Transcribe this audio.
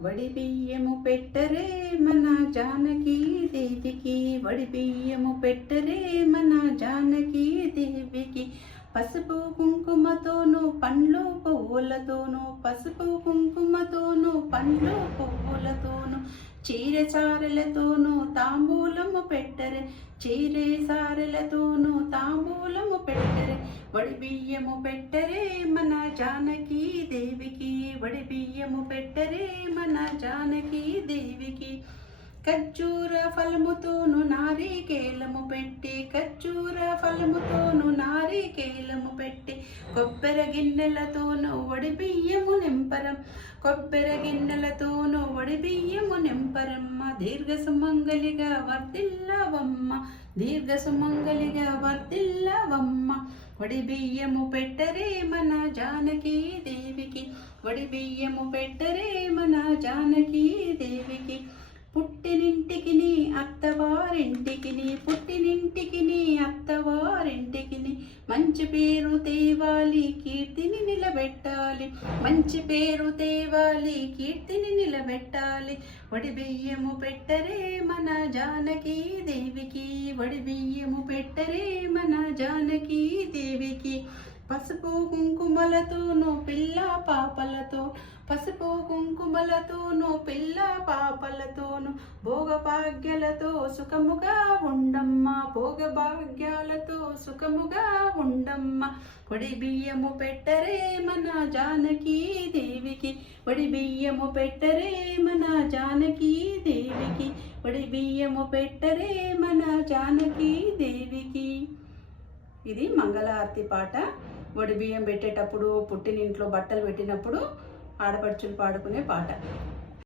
వడి బియ్యము పెట్టరే మన జానకి దేవికి. వడి బియ్యము పెట్టరే మన జానకి దేవికి. పసుపు కుంకుమతోను పండ్లు పువ్వులతోను పసుపు కుంకుమతోను పండ్లు పువ్వులతోను చీర చారలతోను తాంబూలము పెట్టరే. చీరే సారలతో వడి బియ్యము పెట్టరే మన జానకి దేవికి. వడి బియ్యము పెట్టరే మన జానకి దేవికి. ఖర్జూర ఫలముతోను నారికేలము పెట్టి ఖర్జూర ఫలముతోను నారికేలము పెట్టి. కొబ్బెర గిన్నెలతోను వడి బియ్యము నింపరం. కొబ్బెర గిన్నెలతోను వడి బియ్యము నింపరమ్మ. దీర్ఘ సుమంగలిగా వర్తిల్లవమ్మ దీర్ఘ సుమంగలిగా వర్తిల్లవమ్మ వడి బియ్యము పెట్టరే మన జానకి దేవికి. వడి బియ్యము పెట్టరే మన జానకి దేవికి. పుట్టినింటికి నీ అత్తవారింటికి నీ పుట్టినింటికి నీ అత్తవారింటికి మంచి పేరు తేవాలి కీర్తిని నిలబెట్టాలి. మంచి పేరు తేవాలి కీర్తిని పెట్టాలి. వడి బియ్యము పెట్టరే మన జానకి దేవికి. వడి బియ్యము పెట్టరే మన జానకి దేవికి. పసుపు కుంకుమలతోనూ పిల్ల పాపలతో పసుపు కుంకుమలతోనూ పిల్ల పాపలతోనూ భోగభాగ్యాలతో సుఖముగా ఉండమ్మ భోగభాగ్యాలతో సుఖముగా ఉండమ్మ. వడి బియ్యము పెట్టరే మన జానకి వడి బియ్యము పెట్టరే మన జానకి దేవికి. వడి బియ్యము పెట్టరే మన జానకి దేవికి. ఇది మంగళారతి పాట. వడి బియ్యం పెట్టేటప్పుడు పుట్టినింట్లో బట్టలు పెట్టినప్పుడు ఆడపడుచులు పాడుకునే పాట.